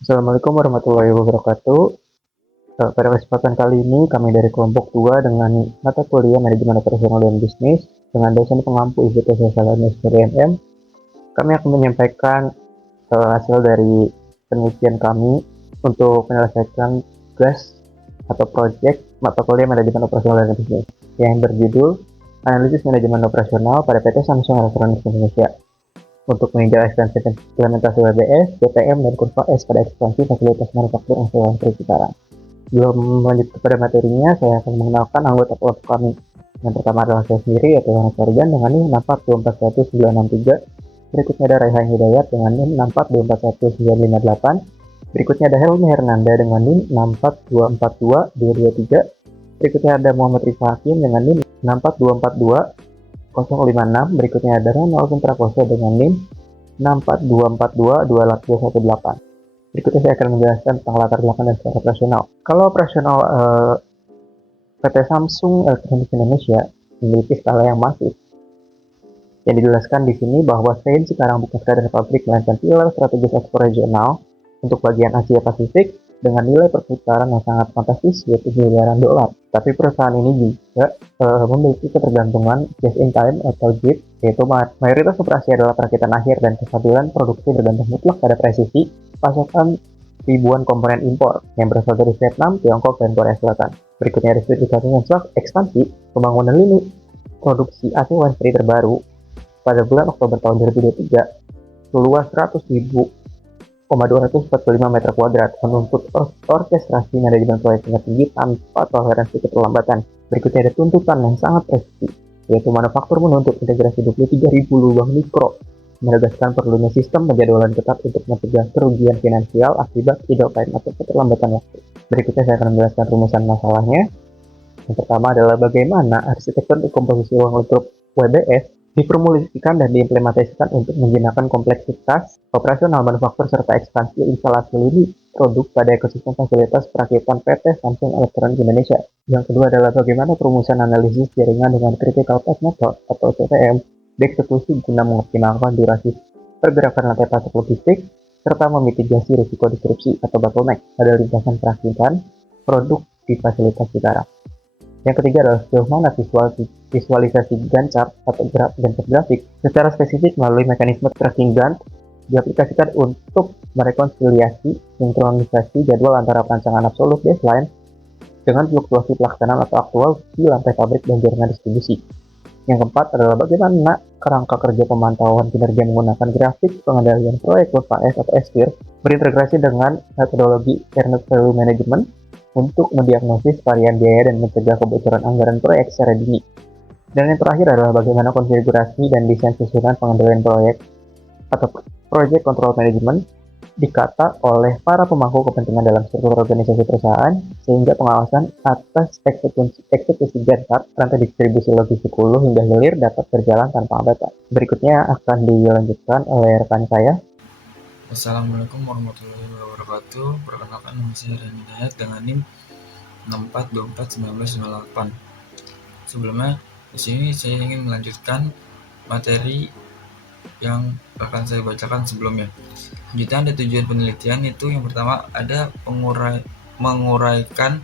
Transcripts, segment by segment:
Assalamualaikum warahmatullahi wabarakatuh. Pada kesempatan kali ini kami dari kelompok 2 dengan mata kuliah Manajemen Operasional dan Bisnis dengan dosen pengampu IPT Sosial dan SPDMM. Kami akan menyampaikan hasil dari penelitian kami untuk menyelesaikan tugas atau proyek mata kuliah Manajemen Operasional dan Bisnis yang berjudul Analisis Manajemen Operasional pada PT Samsung Electronics Indonesia untuk meninjau ekstensi implementasi WBS, BPM, dan kurva S pada ekspansi fasilitas manufaktur yang sekarang. Sebelum lanjut kepada materinya, saya akan mengenalkan anggota kelompok kami. Yang pertama adalah saya sendiri, yaitu Yohanes Sarjan dengan NIM 6424963. Berikutnya ada Raihan Hidayat dengan NIM 6424198. Berikutnya ada Helmi Hernanda dengan NIM 6424223. Berikutnya ada Muhammad Rifa Hakim dengan NIM 64242 Berikutnya ada Ronald Prakoso dengan NIM 6424228. Berikutnya saya akan menjelaskan tentang latar belakang dan secara operasional. Kalau operasional PT Samsung Electronics Indonesia memiliki skala yang masif. Yang dijelaskan di sini bahwa SAIN sekarang bukan sekadar pabrik, melainkan pilar strategis ekspor regional untuk bagian Asia Pasifik dengan nilai perputaran yang sangat fantastis, yaitu miliaran dolar. Tapi perusahaan ini juga memiliki ketergantungan just in time atau JIT, yaitu mayoritas operasi adalah perakitan akhir dan kestabilan produksi bergantung mutlak pada presisi pasokan ribuan komponen impor yang berasal dari Vietnam, Tiongkok, dan Korea Selatan. Berikutnya ada studi dengan ekspansi pembangunan lini produksi AC Winfrey terbaru pada bulan Oktober tahun 2023 seluas 100.245 meter kuadrat menuntut orkestrasi manajemen proyek tingkat tinggi tanpa toleransi keterlambatan. Berikutnya ada tuntutan yang sangat presisi, yaitu manufaktur menuntut integrasi 23.000 lubang mikro, menegaskan perlunya sistem penjadwalan ketat untuk mencegah kerugian finansial akibat idle time atau keterlambatan waktu. Berikutnya saya akan menjelaskan rumusan masalahnya. Yang pertama adalah bagaimana arsitektur komposisi ruang lingkup WBS diformulasikan dan diimplementasikan untuk menjinakkan kompleksitas operasional manufaktur serta ekspansi instalasi lini produk pada ekosistem fasilitas perakitan PT Samsung Electronics Indonesia. Yang kedua adalah bagaimana perumusan analisis jaringan dengan critical path method atau CPM dieksekusi guna mengoptimalkan durasi pergerakan rantai pasok logistik serta memitigasi risiko disrupsi atau bottleneck pada lintasan perakitan produk di fasilitas sekarang. Yang ketiga adalah sejauh mana visualisasi Gantt chart atau Gantt grafik secara spesifik melalui mekanisme tracking Gantt diaplikasikan untuk merekonsiliasi sinkronisasi jadwal antara perancangan absolut baseline dengan fluktuasi pelaksanaan atau aktual di lantai pabrik dan jaringan distribusi. Yang keempat adalah bagaimana kerangka kerja pemantauan kinerja menggunakan grafik pengendalian proyek kurva S atau S-curve berintegrasi dengan metodologi Earned Value Management untuk mendiagnosis varian biaya dan mencegah kebocoran anggaran proyek secara dini. Dan yang terakhir adalah bagaimana konfigurasi dan desain susunan pengendalian proyek atau Project Control Management dikata oleh para pemangku kepentingan dalam struktur organisasi perusahaan sehingga pengawasan atas eksekusi Gantt chart rantai distribusi logistik hulu hingga hilir dapat berjalan tanpa hambatan. Berikutnya akan dilanjutkan oleh rekan saya. Assalamualaikum warahmatullahi wabarakatuh. Perkenalkan, nama saya Raihan Hidayat dengan NIM 6424198. Sebelumnya, di sini saya ingin melanjutkan materi yang akan saya bacakan sebelumnya. Lanjutan ada tujuan penelitian, itu yang pertama ada menguraikan,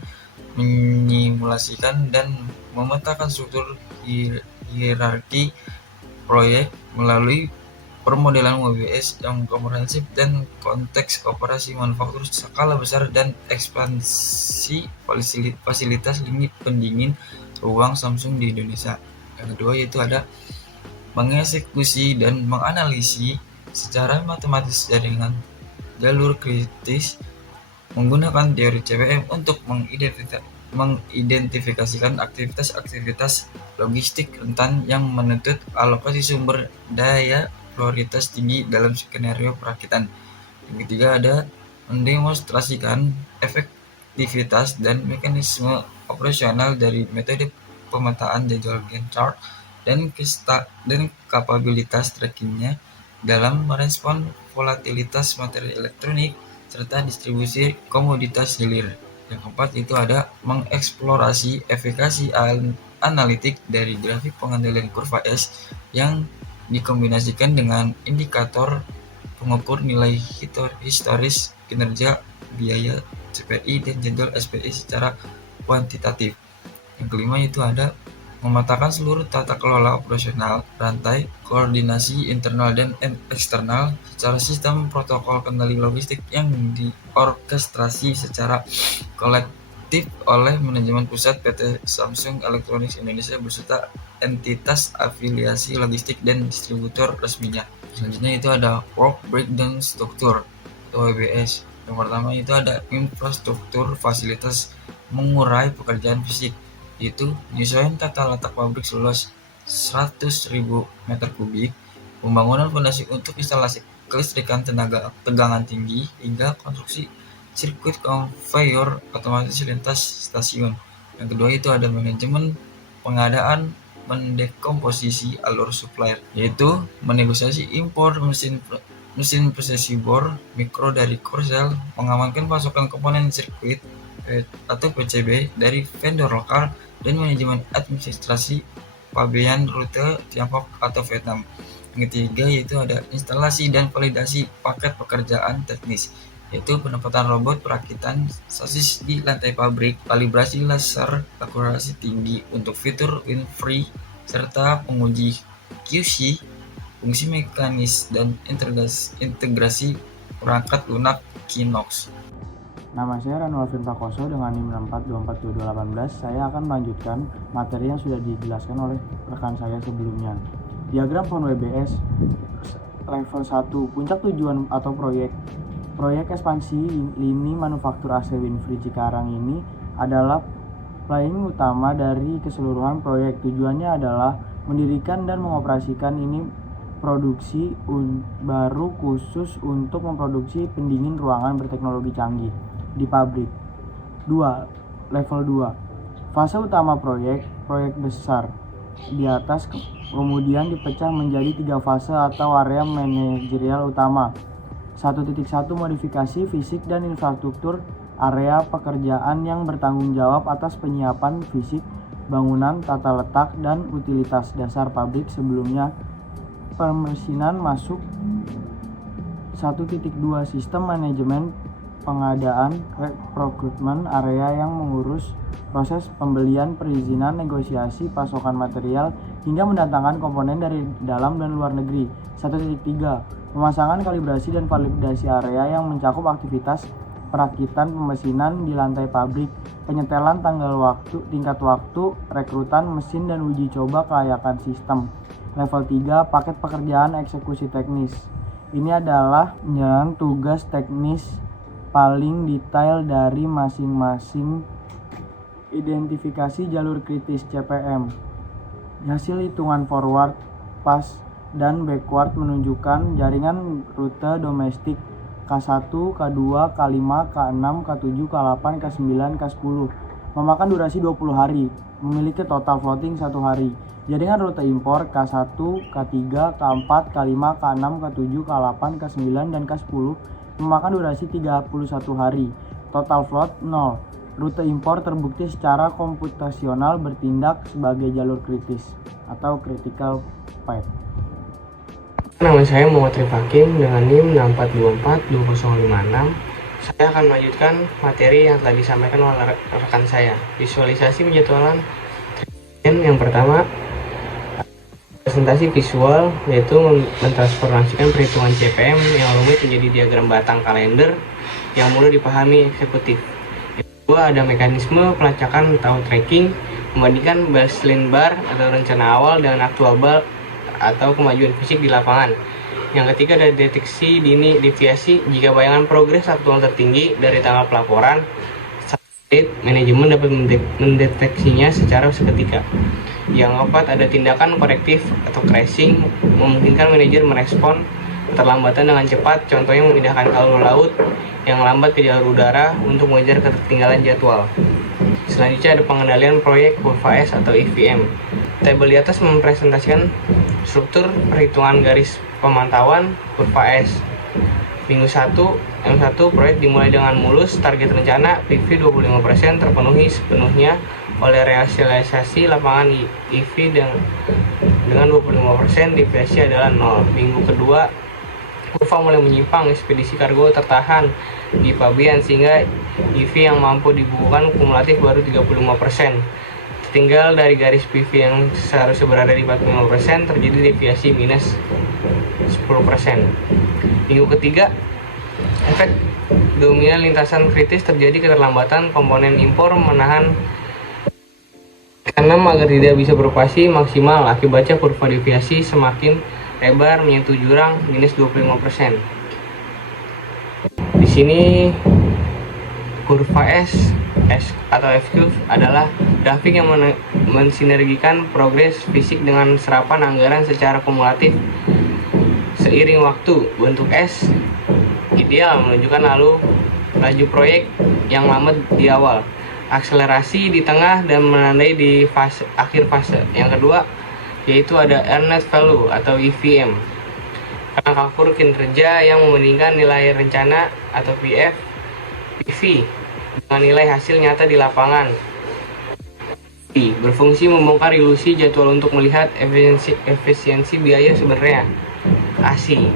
menyimulasikan, dan memetakan struktur hierarki proyek melalui permodelan WBS yang komprehensif dan konteks operasi manufaktur skala besar dan ekspansi fasilitas lini pendingin ruang Samsung di Indonesia. Yang kedua yaitu ada mengeksekusi dan menganalisis secara matematis jaringan jalur kritis menggunakan teori CPM untuk mengidentifikasikan aktivitas-aktivitas logistik rentan yang menuntut alokasi sumber daya prioritas tinggi dalam skenario perakitan. Yang ketiga ada mendemonstrasikan efektivitas dan mekanisme operasional dari metode pemetaan jadwal Gantt chart dan kapabilitas trackingnya dalam merespon volatilitas materi elektronik serta distribusi komoditas hilir. Yang keempat itu ada mengeksplorasi efikasi analitik dari grafik pengendalian kurva S yang dikombinasikan dengan indikator pengukur nilai historis, kinerja, biaya CPI, dan jadwal SPI secara kuantitatif. Yang kelima itu ada memetakan seluruh tata kelola operasional, rantai, koordinasi internal dan eksternal secara sistem protokol kendali logistik yang diorkestrasi secara kolektif oleh manajemen pusat PT Samsung Electronics Indonesia beserta entitas afiliasi logistik dan distributor resminya. Selanjutnya itu ada Work Breakdown Structure atau WBS. Yang pertama itu ada infrastruktur fasilitas mengurai pekerjaan fisik, yaitu penyesuaian tata letak pabrik seluas 100.000 meter kubik, pembangunan fondasi untuk instalasi kelistrikan tegangan tinggi, hingga konstruksi sirkuit konveyor otomatis lintas stasiun. Yang kedua itu ada manajemen pengadaan mendekomposisi alur supplier, yaitu menegosiasi impor mesin presisi bor mikro dari Korsel, mengamankan pasokan komponen sirkuit atau PCB dari vendor lokal, dan manajemen administrasi pabean rute Tiongkok atau Vietnam. Yang ketiga yaitu ada instalasi dan validasi paket pekerjaan teknis, yaitu penempatan robot perakitan sasis di lantai pabrik, kalibrasi laser akurasi tinggi untuk fitur win-free, serta penguji QC, fungsi mekanis, dan integrasi perangkat lunak Kinox. Nama saya Ranul Alvin Prakoso dengan NIM 64242218. Saya akan melanjutkan materi yang sudah dijelaskan oleh rekan saya sebelumnya. Diagram pohon WBS level 1, puncak tujuan atau proyek ekspansi lini manufaktur AC Win-Free Cikarang ini adalah planning utama dari keseluruhan proyek. Tujuannya adalah mendirikan dan mengoperasikan ini produksi baru khusus untuk memproduksi pendingin ruangan berteknologi canggih di pabrik. 2. Level 2. Fase utama proyek besar di atas kemudian dipecah menjadi 3 fase atau area manajerial utama. 1.1 Modifikasi fisik dan infrastruktur area pekerjaan yang bertanggung jawab atas penyiapan fisik bangunan, tata letak, dan utilitas dasar pabrik sebelumnya pemesinan masuk. 1.2 Sistem manajemen pengadaan rekrutmen area yang mengurus proses pembelian, perizinan, negosiasi, pasokan material, hingga mendatangkan komponen dari dalam dan luar negeri. 1.3 Pemasangan, kalibrasi, dan validasi area yang mencakup aktivitas perakitan pemesinan di lantai pabrik, penyetelan tingkat waktu, rekrutan mesin, dan uji coba kelayakan sistem. Level 3 Paket pekerjaan eksekusi teknis. Ini adalah menjalankan tugas teknis paling detail dari masing-masing. Identifikasi jalur kritis CPM. Hasil hitungan forward, pass, dan backward menunjukkan jaringan rute domestik K1, K2, K5, K6, K7, K8, K9, K10 memakan durasi 20 hari, memiliki total floating 1 hari. Jaringan rute impor K1, K3, K4, K5, K6, K7, K8, K9, dan K10 memakan durasi 31 hari. Total float 0. Rute impor terbukti secara komputasional bertindak sebagai jalur kritis atau critical path. Nama saya Muhammad Rif Hakim dengan NIM 64242056. Saya akan melanjutkan materi yang telah disampaikan oleh rekan saya. Visualisasi penjadwalan. Yang pertama, presentasi visual, yaitu mentransformasikan perhitungan CPM yang rumit menjadi diagram batang kalender yang mudah dipahami eksekutif. Yang kedua, ada mekanisme pelacakan atau tracking, membandingkan baseline bar atau rencana awal dengan aktual bar atau kemajuan fisik di lapangan. Yang ketiga, ada deteksi dini deviasi jika bayangan progres aktual tertinggi dari tanggal pelaporan. State manajemen dapat mendeteksinya secara seketika. Yang keempat, ada tindakan korektif atau crashing, memungkinkan manajer merespon keterlambatan dengan cepat, contohnya memindahkan alur laut yang lambat ke jalur udara untuk mengejar ketertinggalan jadwal. Selanjutnya ada pengendalian proyek kurva S atau EVM. Tabel di atas mempresentasikan struktur perhitungan garis pemantauan kurva S. Minggu 1, M1 proyek dimulai dengan mulus, target rencana PV 25% terpenuhi sepenuhnya oleh realisasi lapangan EV dengan 25%, deviasi adalah 0. Minggu kedua kurva mulai menyimpang, ekspedisi kargo tertahan di pabean sehingga EV yang mampu dibukukan kumulatif baru 35%. Tertinggal dari garis PV yang seharusnya berada di 45%, terjadi deviasi minus 10%. Minggu ketiga, efek dominan lintasan kritis terjadi keterlambatan komponen impor menahan K6 agar tidak bisa beroperasi maksimal, akibatnya kurva deviasi semakin lebar menyentuh jurang minus 25%. Di sini kurva S atau F-curve adalah grafik yang mensinergikan progres fisik dengan serapan anggaran secara kumulatif seiring waktu. Bentuk S ideal menunjukkan laju proyek yang lambat di awal, akselerasi di tengah, dan menandai di akhir fase. Yang kedua yaitu ada earned value atau EVM, kerangka kur kinerja yang membandingkan nilai rencana atau PV dengan nilai hasil nyata di lapangan. Berfungsi membongkar ilusi jadwal untuk melihat efisiensi biaya sebenarnya. ASI.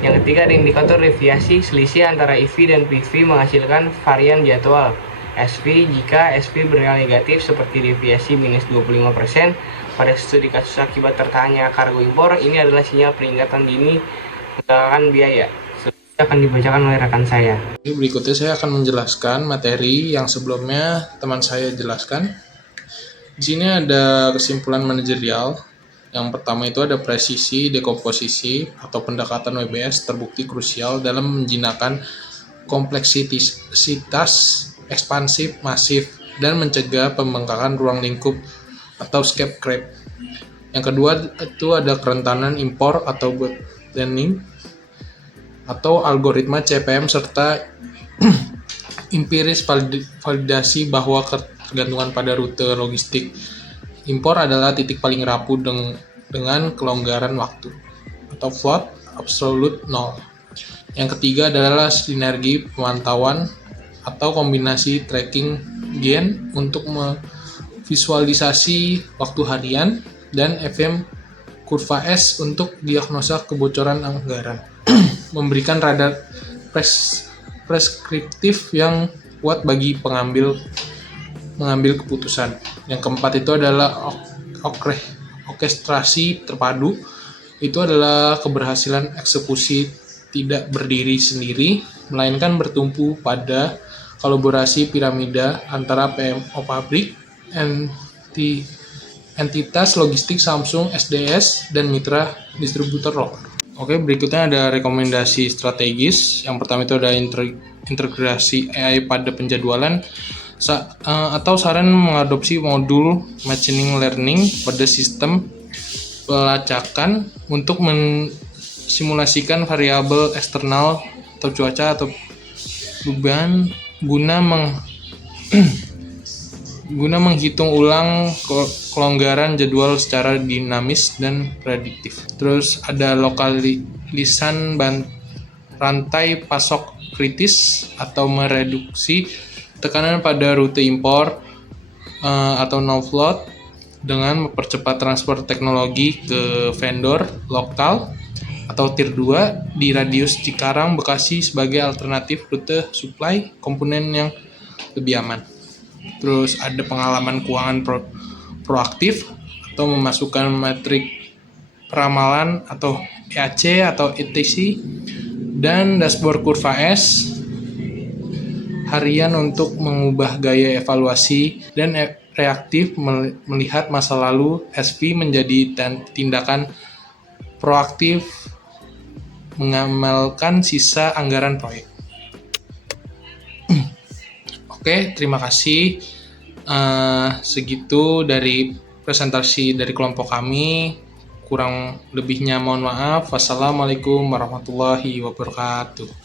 Yang ketiga ada indikator deviasi selisih antara EV dan PV menghasilkan varian jadwal SV jika SV bernilai negatif seperti deviasi minus 25%. Pada studi kasus akibat tertahannya kargo impor, ini adalah sinyal peringatan dini menggagalkan biaya. Akan dibacakan oleh rekan saya. Berikutnya saya akan menjelaskan materi yang sebelumnya teman saya jelaskan. Di sini ada kesimpulan manajerial. Yang pertama itu ada presisi dekomposisi atau pendekatan WBS terbukti krusial dalam menjinakkan kompleksitas ekspansif masif dan mencegah pembengkakan ruang lingkup atau escape creep. Yang kedua itu ada kerentanan impor atau burdening atau algoritma CPM serta empiris validasi bahwa ketergantungan pada rute logistik impor adalah titik paling rapuh dengan kelonggaran waktu atau float absolute nol. Yang ketiga adalah sinergi pemantauan atau kombinasi tracking gain untuk visualisasi waktu harian dan FM kurva S untuk diagnosa kebocoran anggaran. Memberikan radar preskriptif yang kuat bagi mengambil keputusan. Yang keempat itu adalah orkestrasi terpadu. Itu adalah keberhasilan eksekusi tidak berdiri sendiri, melainkan bertumpu pada kolaborasi piramida antara PMO pabrik, entitas logistik Samsung SDS, dan mitra distributor lokal. Oke, berikutnya ada rekomendasi strategis. Yang pertama itu ada integrasi AI pada penjadwalan atau saran mengadopsi modul machine learning pada sistem pelacakan untuk mensimulasikan variabel eksternal atau cuaca atau beban guna menghitung ulang kelonggaran jadwal secara dinamis dan prediktif. Terus ada lokalisan rantai pasok kritis atau mereduksi tekanan pada rute impor atau no float dengan mempercepat transfer teknologi ke vendor lokal atau tier 2 di radius Cikarang, Bekasi sebagai alternatif rute supply komponen yang lebih aman. Terus ada pengalaman keuangan proaktif atau memasukkan metrik peramalan atau EAC atau ETC dan dashboard kurva S harian untuk mengubah gaya evaluasi dan reaktif melihat masa lalu SV menjadi tindakan proaktif mengamalkan sisa anggaran proyek. Oke, terima kasih. Segitu dari presentasi dari kelompok kami. Kurang lebihnya mohon maaf. Wassalamualaikum warahmatullahi wabarakatuh.